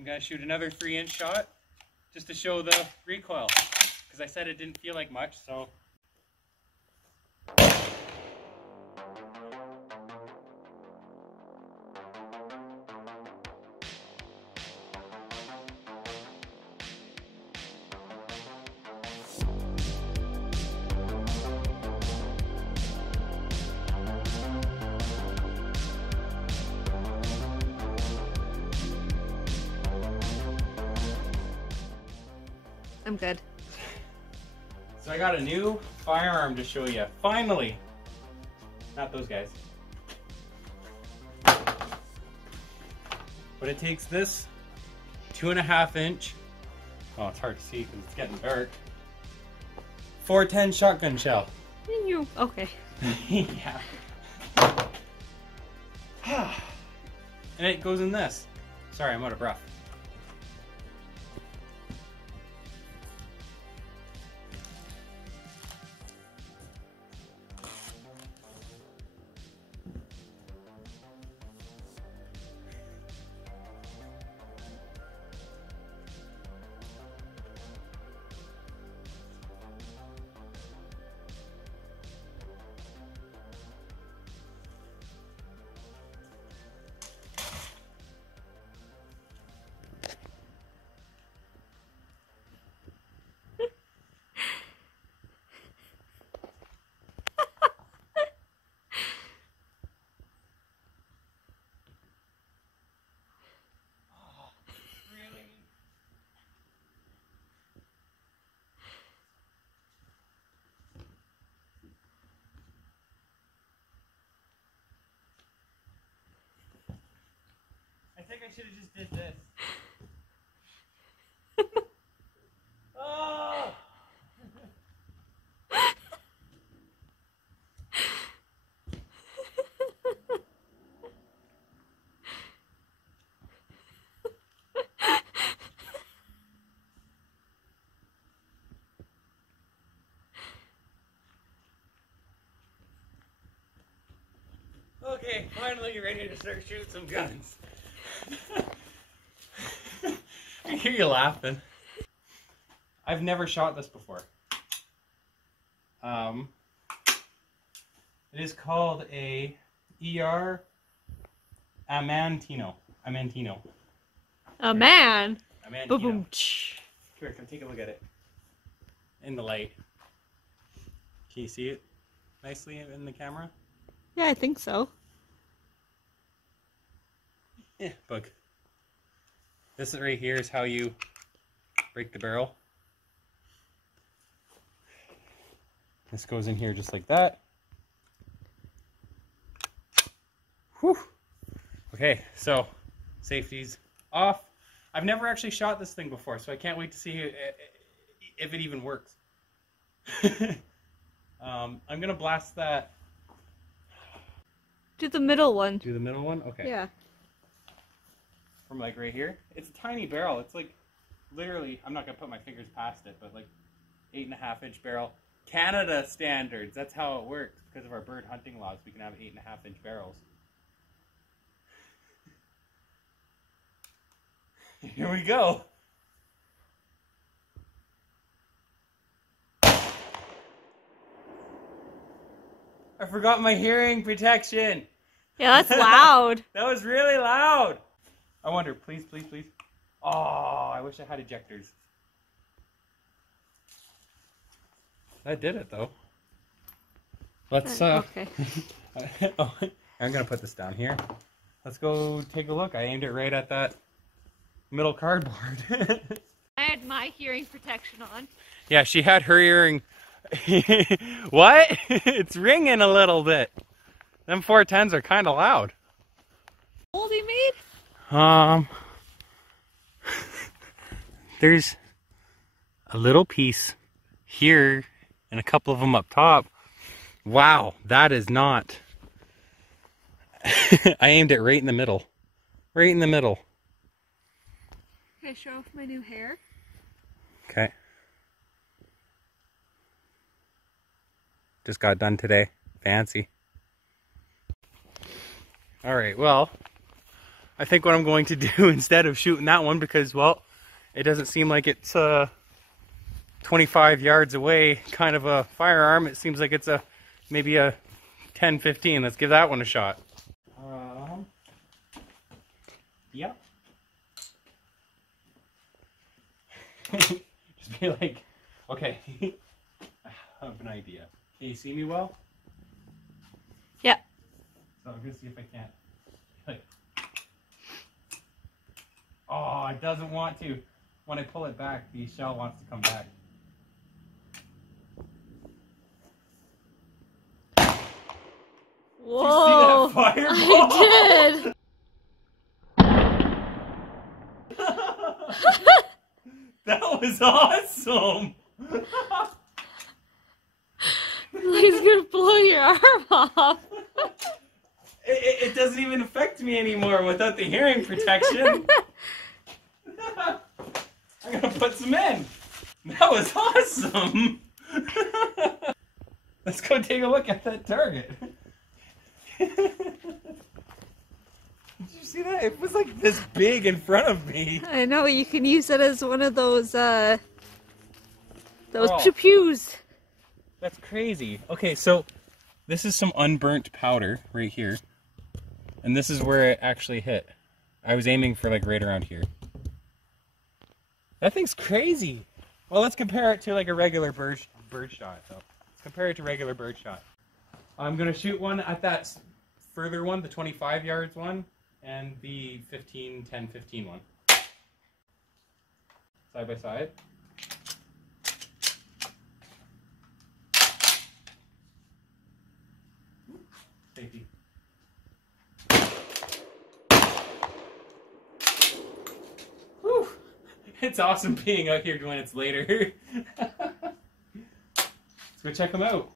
I'm going to shoot another 3-inch shot just to show the recoil, because I said it didn't feel like much, so. I'm good. So I got a new firearm to show you. Finally! Not those guys. But it takes this 2.5 inch, oh it's hard to see because it's getting dark, 410 shotgun shell. Okay. Yeah. And it goes in this. Sorry, I'm out of breath. I think I should have just did this. Oh! Okay, finally you're ready to start shooting some guns. I hear you laughing. I've never shot this before. It is called a ER Amantino. A man. Amantino. Boom. Here, come take a look at it. In the light. Can you see it nicely in the camera? Yeah, I think so. Yeah, bug. This is right here is how you break the barrel. This goes in here just like that. Whew. Okay, so safety's off. I've never actually shot this thing before, so I can't wait to see if it even works. I'm gonna blast that. Do the middle one. Do the middle one? Okay. Yeah. From like right here. It's a tiny barrel. It's like literally, I'm not gonna put my fingers past it, but like 8.5 inch barrel. Canada standards. That's how it works. Because of our bird hunting laws, we can have 8.5 inch barrels. Here we go. I forgot my hearing protection. Yeah, that's loud. That was really loud. I wonder, please, please, please. Oh, I wish I had ejectors. That did it though. Let's okay. Oh, I'm gonna put this down here. Let's go take a look. I aimed it right at that middle cardboard. I had my hearing protection on. Yeah, she had her hearing. What? It's ringing a little bit. Them 410s are kind of loud. Old you made? There's a little piece here and a couple of them up top. Wow, that is not. I aimed it right in the middle. Right in the middle. Can I show off my new hair? Okay. Just got done today. Fancy. Alright, well, I think what I'm going to do instead of shooting that one, because, well, it doesn't seem like it's 25 yards away kind of a firearm. It seems like it's maybe a 10, 15. Let's give that one a shot. Yep. Just be like, okay, I have an idea. Can you see me well? Yeah. So I'm gonna see if I can't. Like, oh, it doesn't want to. When I pull it back, the shell wants to come back. Whoa! Did you see that fireball? I did. That was awesome. He's gonna blow your arm off. It doesn't even affect me anymore without the hearing protection. I'm gonna put some in. That was awesome. Let's go take a look at that target. Did you see that? It was like this big in front of me. I know, you can use it as one of those Oh. pew-pews. That's crazy. Okay, so this is some unburnt powder right here. And this is where it actually hit. I was aiming for like right around here. That thing's crazy. Well, let's compare it to like a regular bird shot though. Let's compare it to regular bird shot. I'm gonna shoot one at that further one, the 25 yards one, and the 10, 15 one. Side by side. Safety. Whew. It's awesome being out here when it's later. Let's go check them out.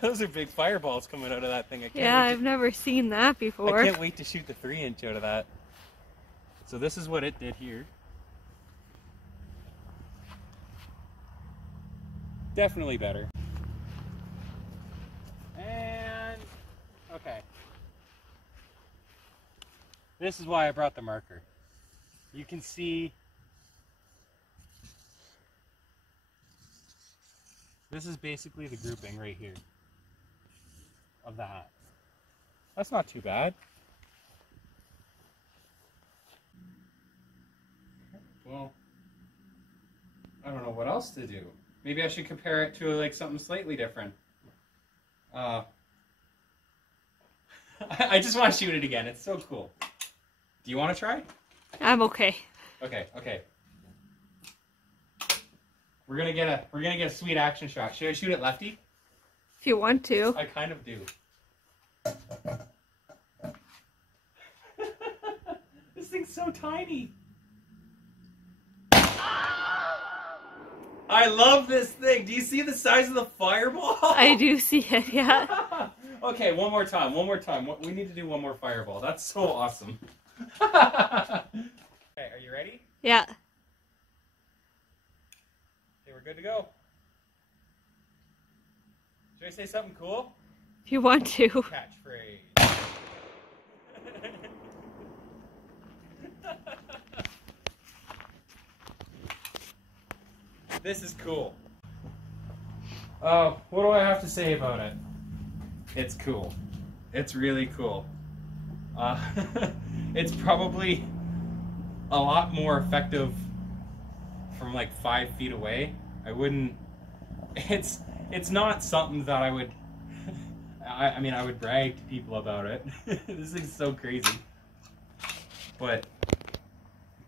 Those are big fireballs coming out of that thing. I've never seen that before. I can't wait to shoot the 3-inch out of that. So this is what it did here. Definitely better. And okay. This is why I brought the marker. You can see this is basically the grouping right here of the hat. That's not too bad. Well, I don't know what else to do. Maybe I should compare it to like something slightly different. I just want to shoot it again. It's so cool. Do you want to try? I'm okay. Okay. We're gonna get a sweet action shot. Should I shoot it lefty? If you want to. I kind of do. This thing's so tiny. I love this thing. Do you see the size of the fireball? I do see it, yeah. Okay, one more time. We need to do one more fireball. That's so awesome. Okay, are you ready? Yeah. Okay, we're good to go. Should I say something cool? If you want to. Catchphrase. This is cool. What do I have to say about it? It's cool. It's really cool. It's probably a lot more effective from like 5 feet away. I wouldn't. It's not something that I would. I mean, I would brag to people about it. This thing's so crazy. But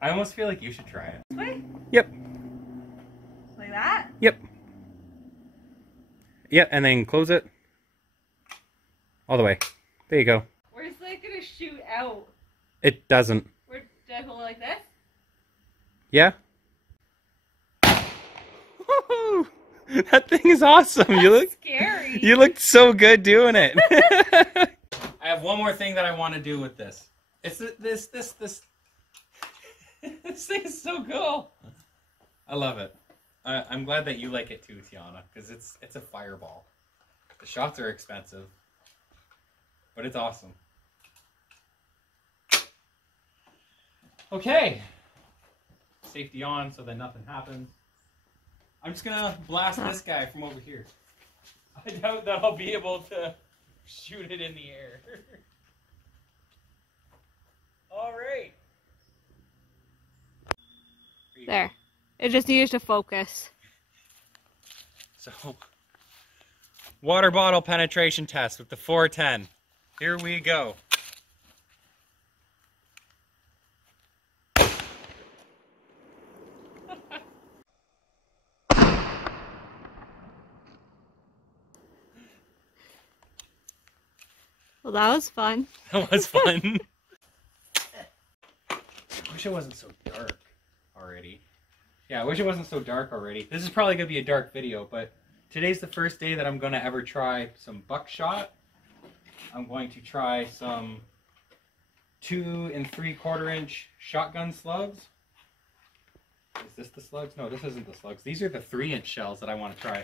I almost feel like you should try it. Wait. Yep. Like that? Yep. Yep, and then close it. All the way. There you go. Where's that gonna shoot out? It doesn't. Where, do I hold it like this? Yeah? That thing is awesome. That's scary. You looked so good doing it. I have one more thing that I want to do with this. It's this this thing is so cool. I love it. I'm glad that you like it too, Tiana, because it's a fireball. The shots are expensive, but it's awesome. Okay. Safety on so that nothing happens. I'm just gonna blast this guy from over here. I doubt that I'll be able to shoot it in the air. All right. There. It just needs to focus. So, water bottle penetration test with the 410. Here we go. Well, that was fun. That was fun. I wish it wasn't so dark already. Yeah, I wish it wasn't so dark already. This is probably going to be a dark video, but today's the first day that I'm going to ever try some buckshot. I'm going to try some 2 3/4 inch shotgun slugs. Is this the slugs? No, this isn't the slugs. These are the 3-inch shells that I want to try.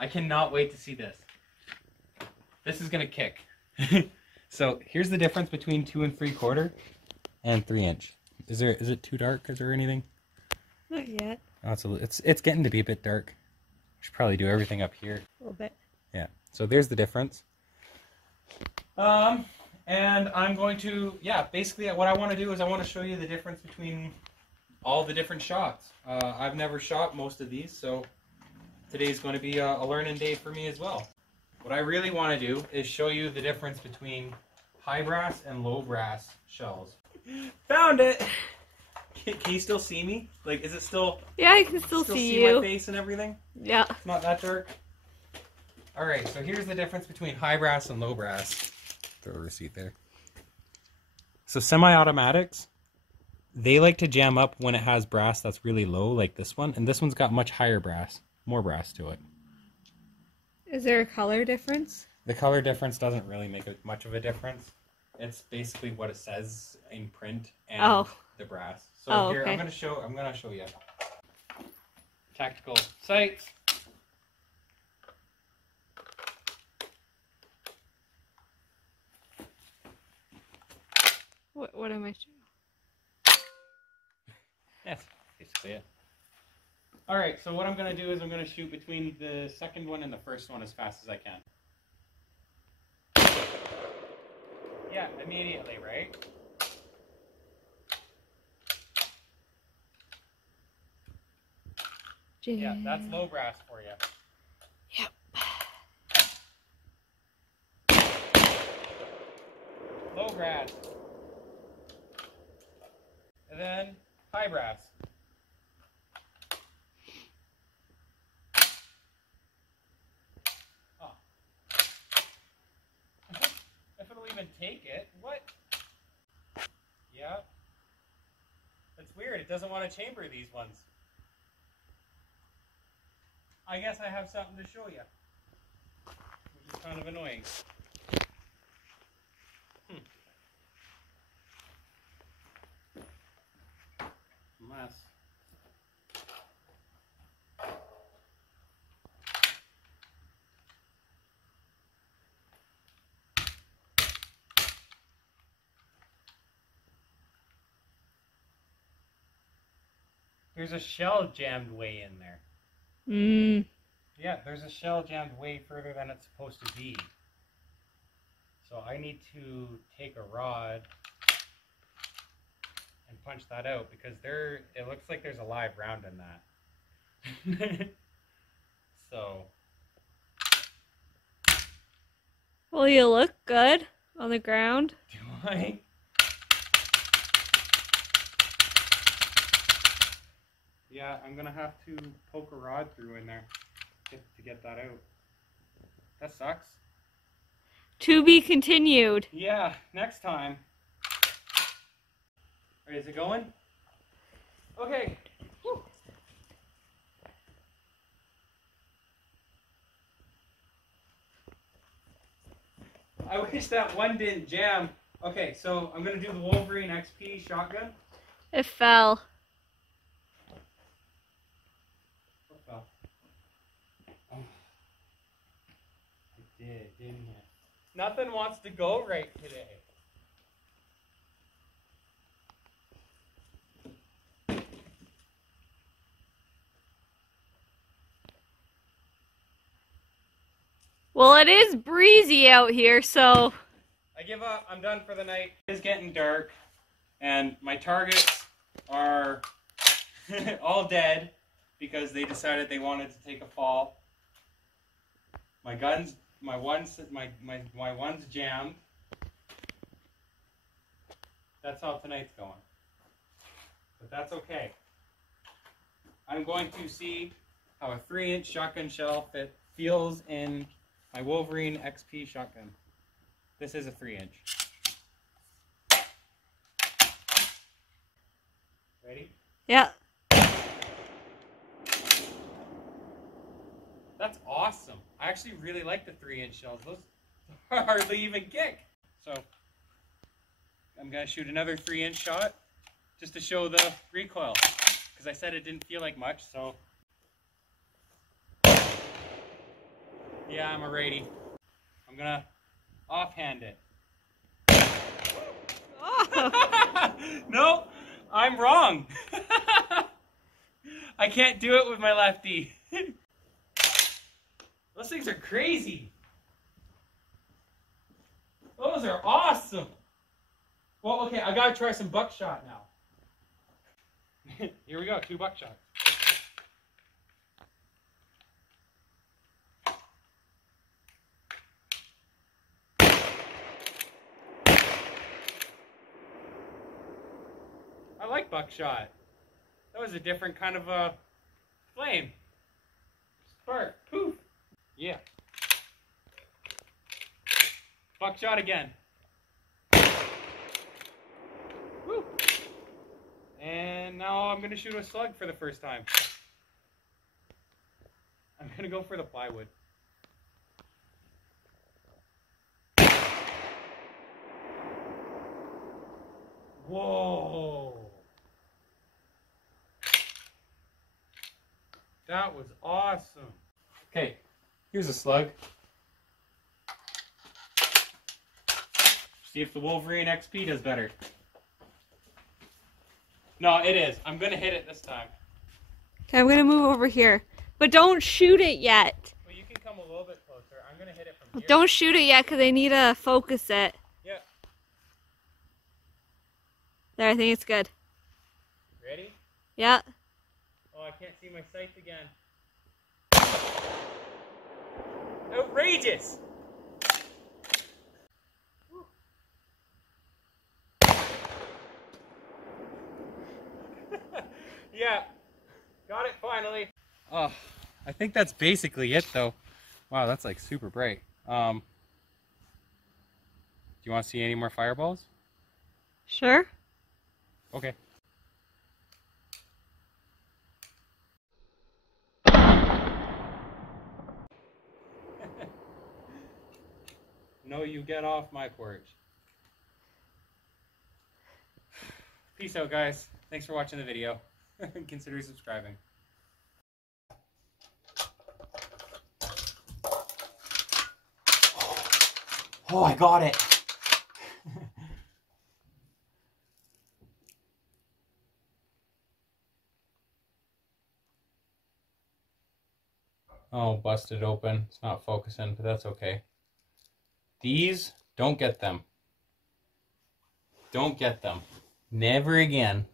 I cannot wait to see this. This is going to kick. So here's the difference between 2 3/4 and 3-inch. Is it too dark? Is there anything? Not yet. Oh, it's getting to be a bit dark. Should probably do everything up here. A little bit. Yeah. So there's the difference. And I'm going to, basically what I want to do is I want to show you the difference between all the different shots. I've never shot most of these, so today's going to be a learning day for me as well. What I really want to do is show you the difference between high brass and low brass shells. Found it! Can you still see me? Like, is it still... Yeah, I can still see you. My face and everything? Yeah. It's not that dark? Alright, so here's the difference between high brass and low brass. Throw a receipt there. So semi-automatics, they like to jam up when it has brass that's really low, like this one. And this one's got much higher brass, more brass to it. Is there a color difference? The color difference doesn't really make much of a difference. It's basically what it says in print and the brass. So here, okay. I'm gonna show you. Tactical sights. What am I showing? Yes, basically it. Alright, so what I'm going to do is I'm going to shoot between the second one and the first one as fast as I can. Yeah, immediately, right? Yeah, that's low brass for you. Yep. Low brass. And then high brass. Oh. If it'll even take it, what? Yeah. That's weird. It doesn't want to chamber these ones. I guess I have something to show you, which is kind of annoying. Unless... There's a shell jammed way in there. Yeah, there's a shell jammed way further than it's supposed to be. So I need to take a rod and punch that out because it looks like there's a live round in that. So. Well, you look good on the ground. Do I? Yeah, I'm gonna have to poke a rod through in there to get that out. That sucks. To be continued. Yeah, next time. Alright, is it going? Okay. Woo. I wish that one didn't jam. Okay, so I'm gonna do the Wolverine XP shotgun. It fell. Didn't it? Nothing wants to go right today. Well, it is breezy out here, so... I give up. I'm done for the night. It is getting dark, and my targets are all dead because they decided they wanted to take a fall. My guns, my one's jammed. That's how tonight's going. But that's okay. I'm going to see how a 3-inch shotgun shell feels in my Wolverine XP shotgun. This is a 3-inch. Ready? Yeah. That's awesome. I actually really like the 3-inch shells. Those hardly even kick. So I'm going to shoot another 3-inch shot just to show the recoil. Because I said it didn't feel like much, so... Yeah, I'm a righty. I'm going to offhand it. Oh. No, I'm wrong. I can't do it with my lefty. Those things are crazy. Those are awesome. Well, okay, I gotta try some buckshot now. Here we go, 2 buckshots. I like buckshot. That was a different kind of a flame. Spark, poof. Yeah. Buckshot again. Woo. And now I'm gonna shoot a slug for the first time. I'm gonna go for the plywood. Whoa. That was awesome. Okay, here's a slug. See if the Wolverine XP does better. No, it is. I'm gonna hit it this time. Okay, I'm gonna move over here. But don't shoot it yet. Well, you can come a little bit closer. I'm gonna hit it from here. Don't shoot it yet, because I need to focus it. Yeah. There, I think it's good. Ready? Yeah. Oh, I can't see my sights again. Outrageous! Yeah, got it finally. Oh, I think that's basically it though. Wow, that's like super bright. Do you want to see any more fireballs? Sure. Okay. No, you get off my porch. Peace out, guys. Thanks for watching the video. Consider subscribing. Oh, I got it. Oh, busted open. It's not focusing, but that's okay. These, don't get them. Don't get them. Never again.